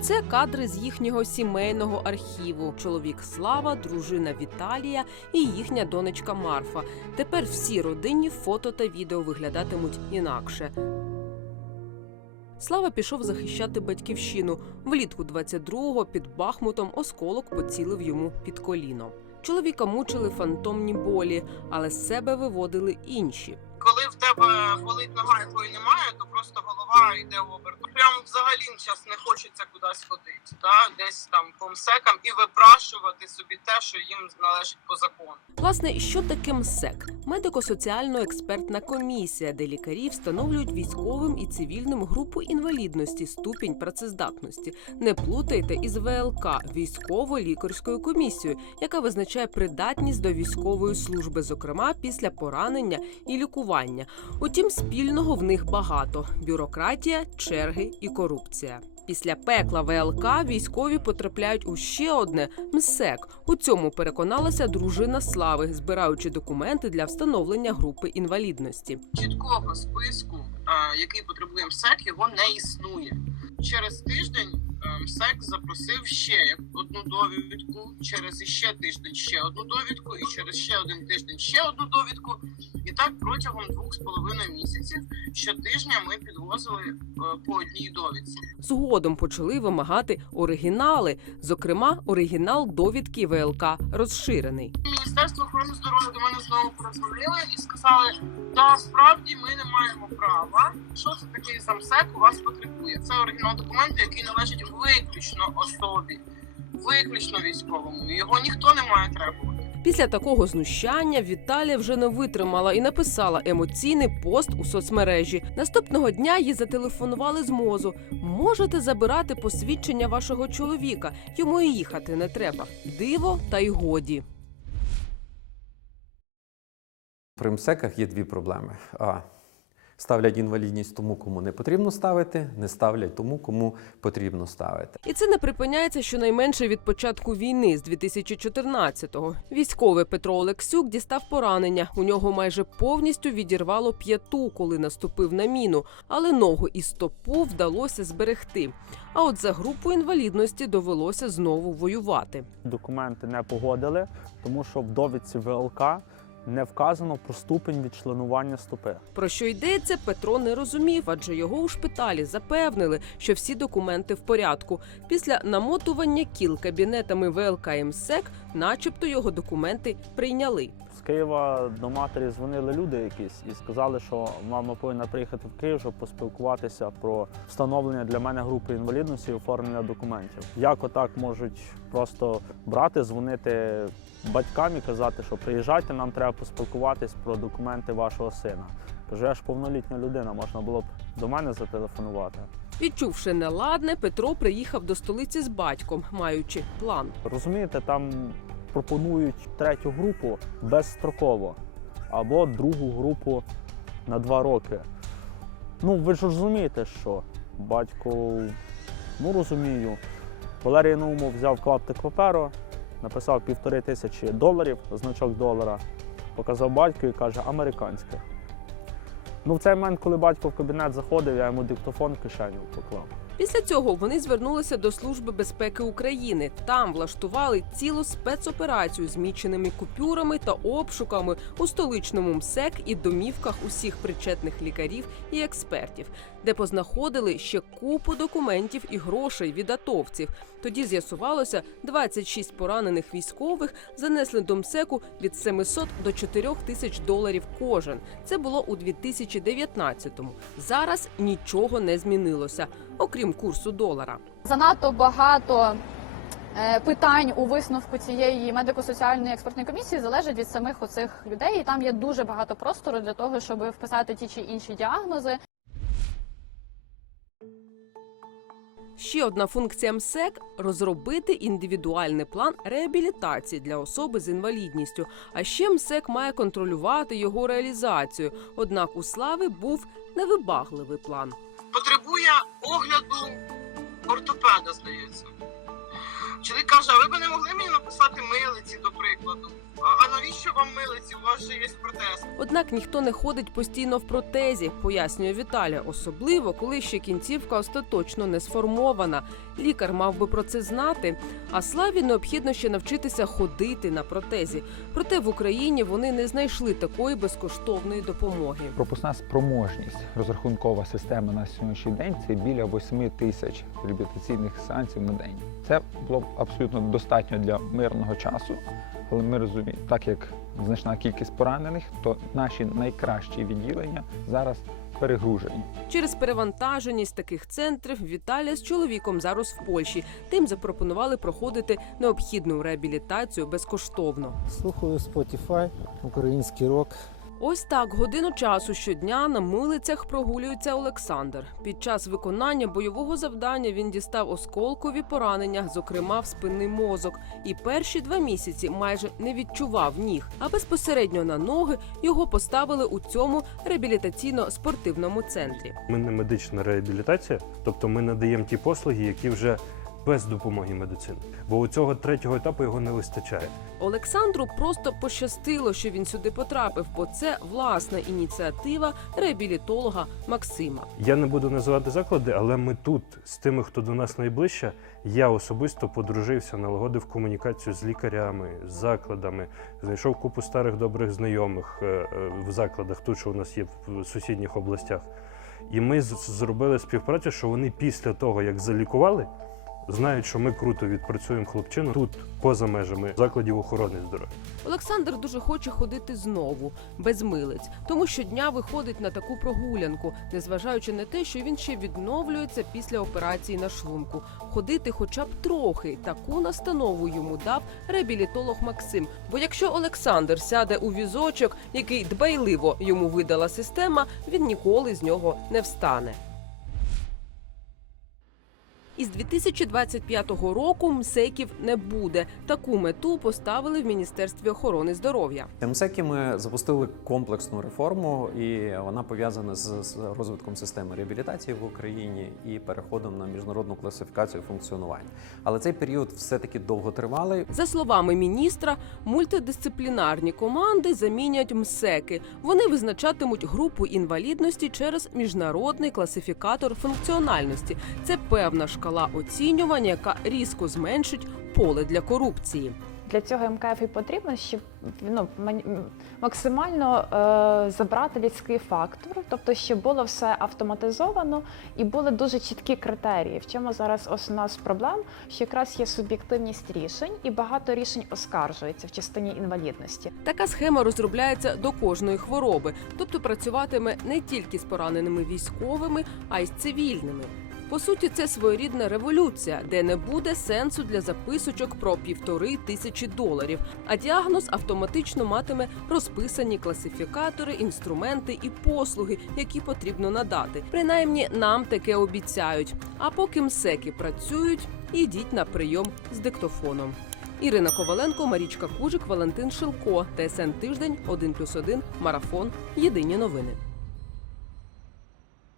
Це кадри з їхнього сімейного архіву. Чоловік Слава, дружина Віталія і їхня донечка Марфа. Тепер всі родинні фото та відео виглядатимуть інакше. Слава пішов захищати батьківщину. Влітку 22-го під Бахмутом осколок поцілив йому під коліно. Чоловіка мучили фантомні болі, але з себе виводили інші. Тебе болить нога, якої немає, то просто голова йде в оберт. Прям взагалі зараз не хочеться кудись ходити, да? десь там по МСЕКам і випрашувати собі те, що їм належить по закону. Власне, що таке МСЕК? Медико-соціально-експертна комісія, де лікарі встановлюють військовим і цивільним групу інвалідності, ступінь працездатності. Не плутайте із ВЛК військово-лікарською комісією, яка визначає придатність до військової служби, зокрема після поранення і лікування. Утім, спільного в них багато: бюрократія, черги і корупція. Після пекла ВЛК військові потрапляють у ще одне МСЕК. У цьому переконалася дружина Слави, збираючи документи для встановлення групи інвалідності. Чіткого списку, який потребує МСЕК, його не існує. Через тиждень МСЕК запросив ще одну довідку, через іще тиждень ще одну довідку, і через ще один тиждень ще одну довідку. І так протягом двох з половиною місяців щотижня ми підвозили е, по одній довідці. Згодом почали вимагати оригінали, зокрема, оригінал довідки ВЛК розширений. Міністерство охорони здоров'я до мене знову прозвонили і сказали, та справді ми не маємо права. Що це такий самсек у вас потребує? Це оригінал документу, який належить виключно особі, виключно військовому. Його ніхто не має требувати. Після такого знущання Віталія вже не витримала і написала емоційний пост у соцмережі. Наступного дня їй зателефонували з мозу. Можете забирати посвідчення вашого чоловіка. Йому і їхати не треба. Диво та й годі. При МСЕКах є дві проблеми. А, ставлять інвалідність тому, кому не потрібно ставити, не ставлять тому, кому потрібно ставити. І це не припиняється щонайменше від початку війни з 2014-го. Військовий Петро Олексюк дістав поранення. У нього майже повністю відірвало п'яту, коли наступив на міну, але ногу і стопу вдалося зберегти. А от за групу інвалідності довелося знову воювати. документи не погодили, тому що в довідці ВЛК не вказано про ступень відчленування стопи. Про що йдеться, Петро не розумів, адже його у шпиталі запевнили, що всі документи в порядку. Після намотування кіл кабінетами ВЛК МСЕК, начебто його документи прийняли. З Києва до матері дзвонили люди якісь і сказали, що мама повинна приїхати в Київ, щоб поспілкуватися про встановлення для мене групи інвалідності і оформлення документів. Як отак можуть просто брати, дзвонити батькам і казати, що приїжджайте, нам треба поспілкуватись про документи вашого сина. Кажу, я ж повнолітня людина, можна було б до мене зателефонувати. Відчувши неладне, Петро приїхав до столиці з батьком, маючи план. Розумієте, там пропонують третю групу безстроково або другу групу на два роки. Ну, ви ж розумієте, що батько, ну розумію. Валерій Наумов взяв клаптик паперу, написав півтори тисячі доларів, значок долара, показав батьку і каже, американське. Ну, в цей момент, коли батько в кабінет заходив, я йому диктофон в кишеню поклав. Після цього вони звернулися до Служби безпеки України. Там влаштували цілу спецоперацію з міченими купюрами та обшуками у столичному МСЕК і домівках усіх причетних лікарів і експертів, де познаходили ще купу документів і грошей від атовців. Тоді з'ясувалося, 26 поранених військових занесли до МСЕКу від 700 до 4 тисяч доларів кожен. Це було у 2019-му. Зараз нічого не змінилося, окрім курсу долара. занадто багато е, питань у висновку цієї медико-соціальної експертної комісії залежить від самих оцих людей. І там є дуже багато простору для того, щоб вписати ті чи інші діагнози. Ще одна функція МСЕК розробити індивідуальний план реабілітації для особи з інвалідністю. А ще МСЕК має контролювати його реалізацію. Однак у слави був невибагливий план. Потребує огляду ортопеда, здається. Чоловік каже, а ви б не могли мені написати милиці, до прикладу? А, а навіщо вам милиці? У вас же є протез. Однак ніхто не ходить постійно в протезі, пояснює Віталя, особливо коли ще кінцівка остаточно не сформована. Лікар мав би про це знати. А славі необхідно ще навчитися ходити на протезі. Проте в Україні вони не знайшли такої безкоштовної допомоги. Пропускна спроможність розрахункова система на сьогоднішній день це біля 8 тисяч реабілітаційних сеансів на день. Це було б абсолютно достатньо для мирного часу, але ми розуміємо, так як значна кількість поранених, то наші найкращі відділення зараз перегружені. Через перевантаженість таких центрів Віталія з чоловіком зараз в Польщі. Тим запропонували проходити необхідну реабілітацію безкоштовно. Слухаю Spotify, український рок. Ось так годину часу щодня на милицях прогулюється Олександр. Під час виконання бойового завдання він дістав осколкові поранення, зокрема в спинний мозок, і перші два місяці майже не відчував ніг. А безпосередньо на ноги його поставили у цьому реабілітаційно-спортивному центрі. Ми не медична реабілітація, тобто ми надаємо ті послуги, які вже без допомоги медицини. Бо у цього третього етапу його не вистачає. Олександру просто пощастило, що він сюди потрапив, бо це власна ініціатива реабілітолога Максима. Я не буду називати заклади, але ми тут з тими, хто до нас найближче. Я особисто подружився, налагодив комунікацію з лікарями, з закладами, знайшов купу старих добрих знайомих е, е, в закладах, тут що у нас є в сусідніх областях. І ми зробили співпрацю, що вони після того, як залікували, знають, що ми круто відпрацюємо хлопчину тут, поза межами закладів охорони здоров'я. Олександр дуже хоче ходити знову, без милиць, тому щодня виходить на таку прогулянку, незважаючи на те, що він ще відновлюється після операції на шлунку. Ходити хоча б трохи. Таку настанову йому дав реабілітолог Максим. Бо якщо Олександр сяде у візочок, який дбайливо йому видала система, він ніколи з нього не встане. Із 2025 року МСЕКів не буде. Таку мету поставили в Міністерстві охорони здоров'я. МСЕКі ми запустили комплексну реформу, і вона пов'язана з, розвитком системи реабілітації в Україні і переходом на міжнародну класифікацію функціонування. Але цей період все-таки довготривалий. За словами міністра, мультидисциплінарні команди замінять МСЕКи. Вони визначатимуть групу інвалідності через міжнародний класифікатор функціональності. Це певна шкала оцінювання, яка різко зменшить поле для корупції. Для цього МКФ і потрібно, щоб ну, максимально е, забрати людський фактор, тобто, щоб було все автоматизовано і були дуже чіткі критерії. В чому зараз основна з проблем, що якраз є суб'єктивність рішень, і багато рішень оскаржується в частині інвалідності. Така схема розробляється до кожної хвороби, тобто працюватиме не тільки з пораненими військовими, а й з цивільними. По суті, це своєрідна революція, де не буде сенсу для записочок про півтори тисячі доларів, а діагноз автоматично матиме розписані класифікатори, інструменти і послуги, які потрібно надати. Принаймні нам таке обіцяють. А поки МСЕКи працюють, ідіть на прийом з диктофоном. Ірина Коваленко, Марічка Кужик, Валентин Шилко, ТСН Тиждень, 1+,1, Марафон. Єдині новини.